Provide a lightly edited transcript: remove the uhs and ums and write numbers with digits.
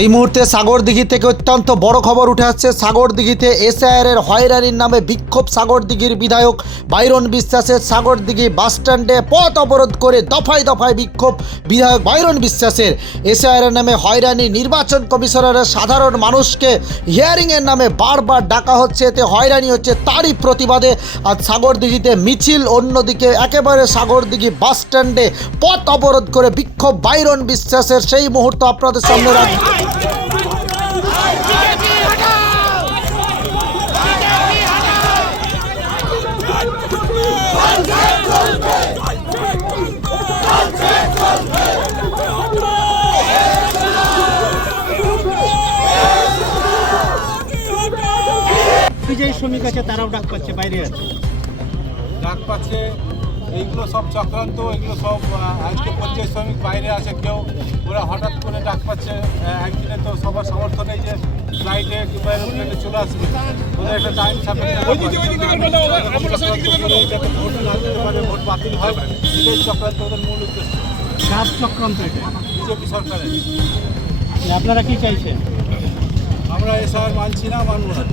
এই মুহূর্তে সাগরদিঘি থেকে অত্যন্ত বড় খবর উঠে আসছে। সাগরদিঘিতে এসআইআর হয়রানির নামে বিক্ষোভ সাগরদিঘির বিধায়ক বাইরন বিশ্বাসের। সাগরদিঘি বাসস্ট্যান্ডে পথ অবরোধ করে দফায় দফায় বিক্ষোভ বিধায়ক বাইরন বিশ্বাসের। এসআইআর নামে হয়রানি, নির্বাচন কমিশনারের সাধারণ মানুষকে হিয়ারিংয়ের নামে বারবার ডাকা হচ্ছে, এতে হয়রানি হচ্ছে, তারই প্রতিবাদে আজ সাগরদিঘিতে মিছিল। অন্যদিকে একেবারে সাগরদিঘি বাসস্ট্যান্ডে পথ অবরোধ করে বিক্ষোভ বাইরন বিশ্বাসের। সেই মুহূর্ত আপনাদের সামনে রাখি। যে শ্রমিক আছে তারাও ডাক পাচ্ছে, বাইরে আছে, ডাক পাচ্ছে। এইগুলো সব চক্রান্ত, এগুলো সব আজকে পরিযায়ী শ্রমিক বাইরে আছে কেউ, ওরা হঠাৎ করে ডাক পাচ্ছে। একদিনে তো সবার সমর্থন নেই যে ফ্লাইটে কিংবা এরোপ্লেনে চলে আসবে, ওদের একটা টাইম সাপেক্ষ যাতে ভোট না দিতে পারে, ভোট বাতিল হয়, এটাই চক্রান্ত ওদের মূল উদ্দেশ্য। কাজ চক্রান্ত এটা বিজেপি সরকারের। আপনারা কি চাইছেন? আমরা এসআইআর মানছি না, মানব না।